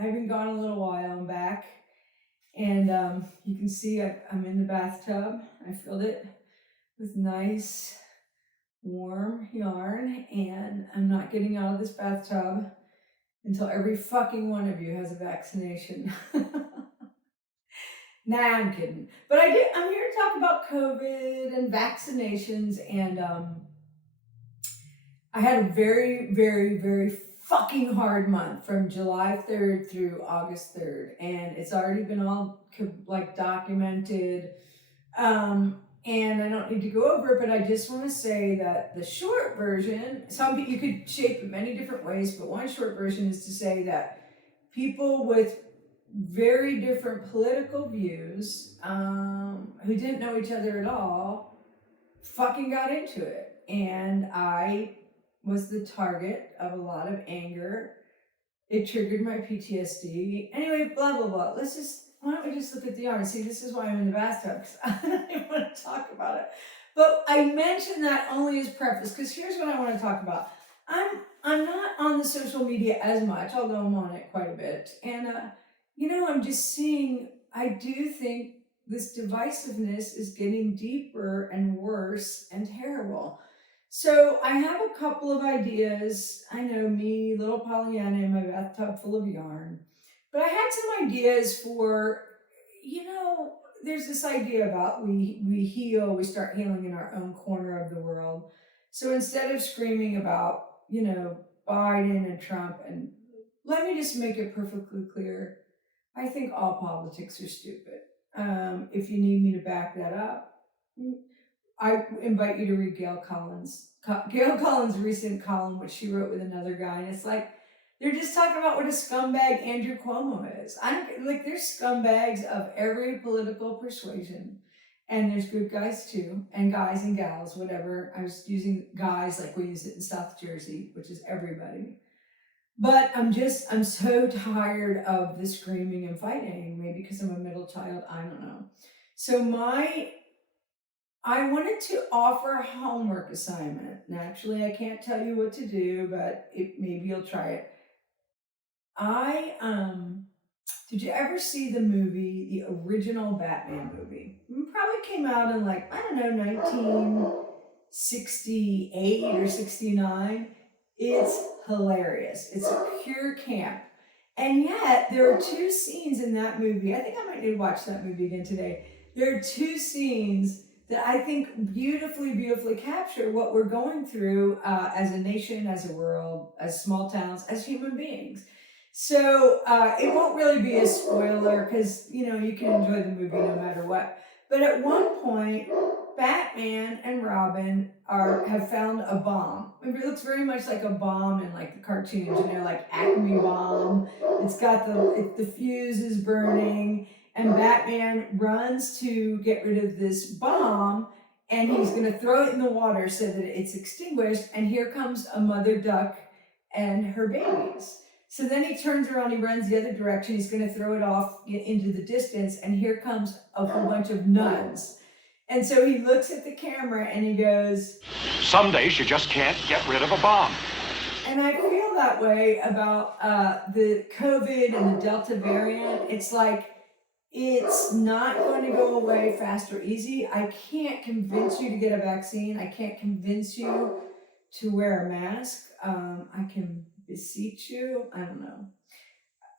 I've been gone a little while. I'm back, and you can see I'm in the bathtub. I filled it with nice, warm yarn, and I'm not getting out of this bathtub until every fucking one of you has a vaccination. Nah, I'm kidding. But I'm here to talk about COVID and vaccinations, and I had a very, very, very fucking hard month from July 3rd through August 3rd, and it's already been all like documented. And I don't need to go over it, but I just want to say that the short version, you could shape it many different ways, but one short version is to say that people with very different political views, who didn't know each other at all, fucking got into it. And I was the target of a lot of anger. It triggered my PTSD. Anyway, blah, blah, blah. Why don't we just look at the yarn? See, this is why I'm in the bathtub, because I don't even want to talk about it. But I mention that only as preface, because here's what I want to talk about. I'm not on the social media as much, although I'm on it quite a bit. And, I'm just seeing, I do think this divisiveness is getting deeper and worse and terrible. So I have a couple of ideas. I know me, little Pollyanna in my bathtub full of yarn. But I had some ideas for, there's this idea about we start healing in our own corner of the world. So instead of screaming about, Biden and Trump, and let me just make it perfectly clear, I think all politics are stupid. If you need me to back that up, I invite you to read Gail Collins' recent column, which she wrote with another guy, and it's like they're just talking about what a scumbag Andrew Cuomo is. There's scumbags of every political persuasion, and there's good guys too, and guys and gals, whatever. I was using guys like we use it in South Jersey, which is everybody. But I'm so tired of the screaming and fighting, maybe because I'm a middle child, I don't know. So I wanted to offer a homework assignment. Naturally, I can't tell you what to do, but maybe you'll try it. Did you ever see the movie, the original Batman movie? It probably came out in 1968 or 69. It's hilarious. It's pure camp. And yet, there are two scenes in that movie. I think I might need to watch that movie again today. There are two scenes that I think beautifully, beautifully capture what we're going through as a nation, as a world, as small towns, as human beings. So it won't really be a spoiler because, you can enjoy the movie no matter what. But at one point, Batman and Robin have found a bomb. It looks very much like a bomb in the cartoons, like Acme bomb. It's got the fuse is burning, and Batman runs to get rid of this bomb, and he's going to throw it in the water so that it's extinguished. And here comes a mother duck and her babies. So then he turns around, he runs the other direction, he's going to throw it off into the distance, and here comes a whole bunch of nuns. And so he looks at the camera and he goes, "Some days you just can't get rid of a bomb." And I feel that way about the COVID and the Delta variant. It's like, it's not going to go away fast or easy. I can't convince you to get a vaccine. I can't convince you to wear a mask. I can beseech you. I don't know.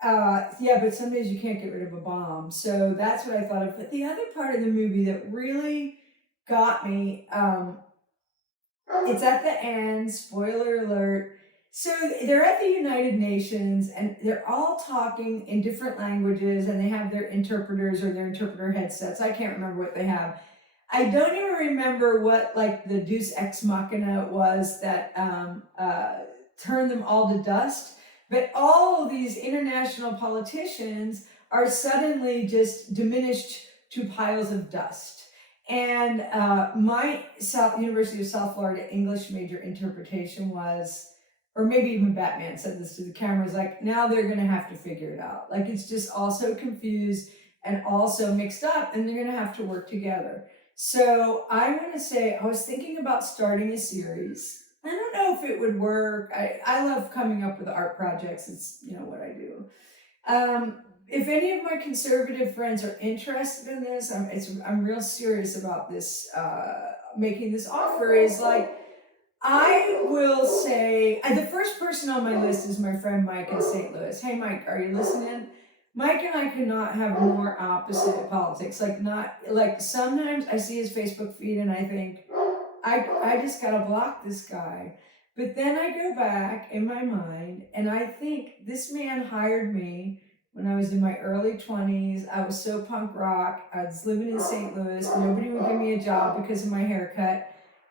But some days you can't get rid of a bomb. So that's what I thought of. But the other part of the movie that really got me, it's at the end, spoiler alert. So they're at the United Nations and they're all talking in different languages and they have their interpreters or their interpreter headsets. I can't remember what they have. I don't even remember what the Deus Ex Machina was that turned them all to dust. But all of these international politicians are suddenly just diminished to piles of dust. And my University of South Florida English major interpretation was, or maybe even Batman said this to the cameras, now they're going to have to figure it out. It's just all so confused and also mixed up, and they're going to have to work together. So I want to say, I was thinking about starting a series. I don't know if it would work. I love coming up with art projects. It's, what I do. If any of my conservative friends are interested in this, I'm real serious about this. Making this offer is like, I will say, the first person on my list is my friend Mike in St. Louis. Hey, Mike, are you listening? Mike and I could not have more opposite politics. Like, not like sometimes I see his Facebook feed and I think, I just gotta block this guy. But then I go back in my mind and I think this man hired me when I was in my early 20s. I was so punk rock. I was living in St. Louis. Nobody would give me a job because of my haircut.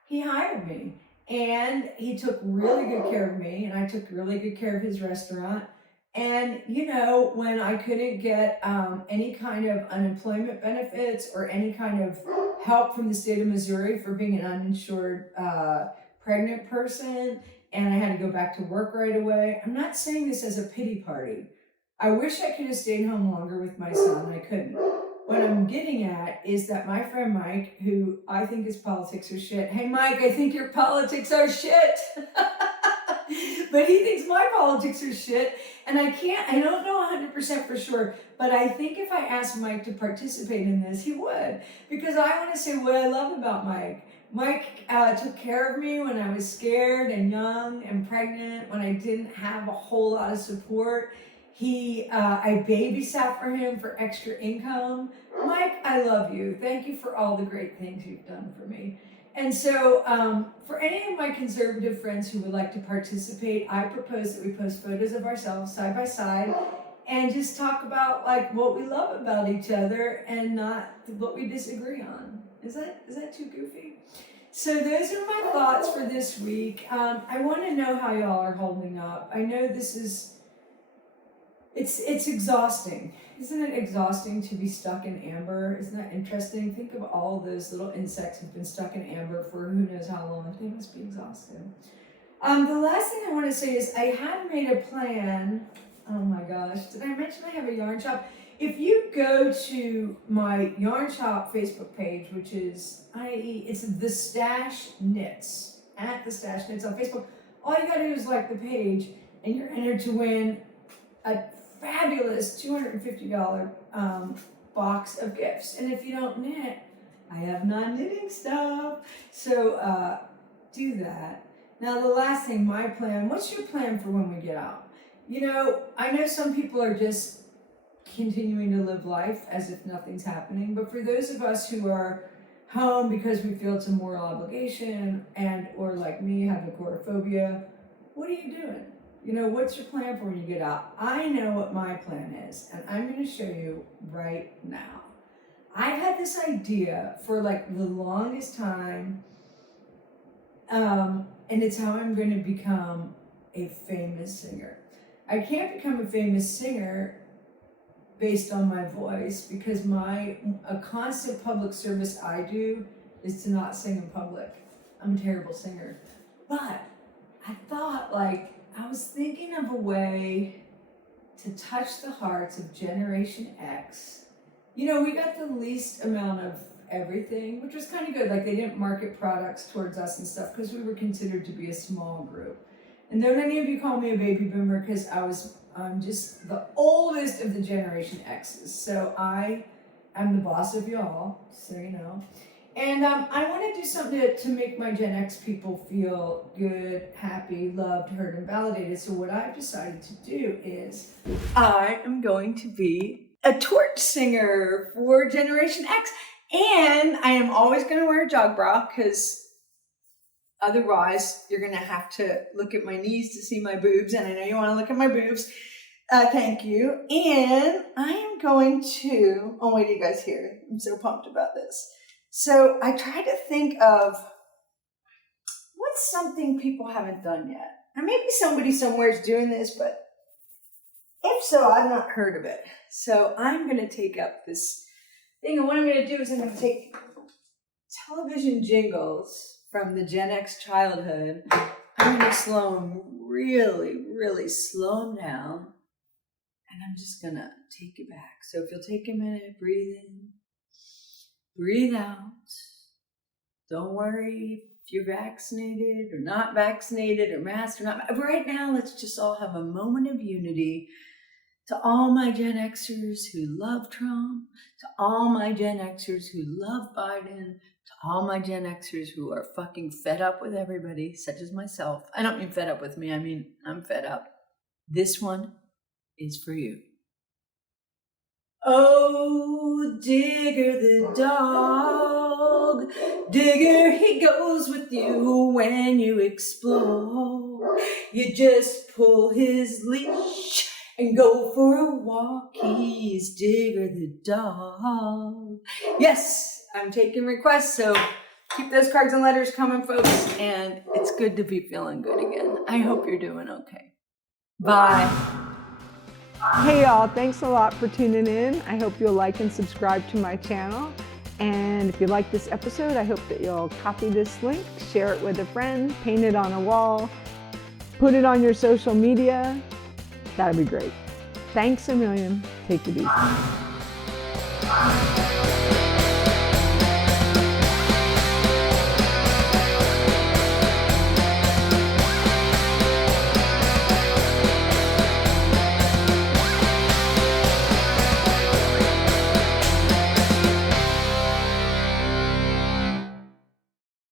He hired me and he took really good care of me, and I took really good care of his restaurant. And, you know, when I couldn't get any kind of unemployment benefits or any kind of help from the state of Missouri for being an uninsured pregnant person, and I had to go back to work right away. I'm not saying this as a pity party. I wish I could have stayed home longer with my son. I couldn't. What I'm getting at is that my friend Mike, who I think his politics are shit. Hey, Mike, I think your politics are shit. But he thinks my politics are shit. And I don't know 100% for sure, but I think if I asked Mike to participate in this, he would. Because I want to say what I love about Mike. Mike took care of me when I was scared and young and pregnant, when I didn't have a whole lot of support. I babysat for him for extra income. Mike, I love you. Thank you for all the great things you've done for me. And so, for any of my conservative friends who would like to participate, I propose that we post photos of ourselves side by side and just talk about like what we love about each other and not what we disagree on. Is that too goofy? So those are my thoughts for this week. I want to know how y'all are holding up. I know this is. It's exhausting. Isn't it exhausting to be stuck in amber? Isn't that interesting? Think of all those little insects who've been stuck in amber for who knows how long. They must be exhausted. The last thing I want to say is I had made a plan. Oh my gosh, did I mention I have a yarn shop? If you go to my yarn shop Facebook page, which is it's The Stash Knits, at The Stash Knits on Facebook, all you gotta do is like the page and you're entered to win a fabulous $250 box of gifts. And if you don't knit, I have non-knitting stuff. So do that. Now the last thing, my plan, what's your plan for when we get out? You know, I know some people are just continuing to live life as if nothing's happening, but for those of us who are home because we feel it's a moral obligation and or like me have agoraphobia, what are you doing? You know, what's your plan for when you get out? I know what my plan is, and I'm going to show you right now. I've had this idea for like the longest time, and it's how I'm going to become a famous singer. I can't become a famous singer based on my voice because a constant public service I do is to not sing in public. I'm a terrible singer. But I thought I was thinking of a way to touch the hearts of Generation X. You know, we got the least amount of everything, which was kind of good. Like they didn't market products towards us and stuff because we were considered to be a small group. And don't any of you call me a baby boomer because I'm just the oldest of the Generation X's. So I am the boss of y'all, so you know. And I want to do something to make my Gen X people feel good, happy, loved, heard, and validated. So what I've decided to do is I am going to be a torch singer for Generation X. And I am always going to wear a jog bra because otherwise you're going to have to look at my knees to see my boobs. And I know you want to look at my boobs. Thank you. And I am going to, oh, wait, you guys hear? I'm so pumped about this. So I tried to think of what's something people haven't done yet. And maybe somebody somewhere is doing this, but if so, I've not heard of it. So I'm going to take up this thing. And what I'm going to do is I'm going to take television jingles from the Gen X childhood. I'm going to slow them really, really slow them down. And I'm just going to take it back. So if you'll take a minute, breathe in. Breathe out. Don't worry if you're vaccinated or not vaccinated or masked or not. Right now, let's just all have a moment of unity To all my Gen Xers who love Trump, to all my Gen Xers who love Biden, to all my Gen Xers who are fucking fed up with everybody, such as myself. I don't mean fed up with me, I mean I'm fed up. This one is for you. Oh, Digger the dog, Digger, he goes with you when you explore. You just pull his leash and go for a walk. He's Digger the dog. Yes, I'm taking requests, so keep those cards and letters coming, folks. And it's good to be feeling good again. I hope you're doing okay. Bye. Hey y'all, thanks a lot for tuning in. I hope you'll like and subscribe to my channel. And if you like this episode, I hope that you'll copy this link, share it with a friend, paint it on a wall, put it on your social media. That'd be great. Thanks a million. Take it easy.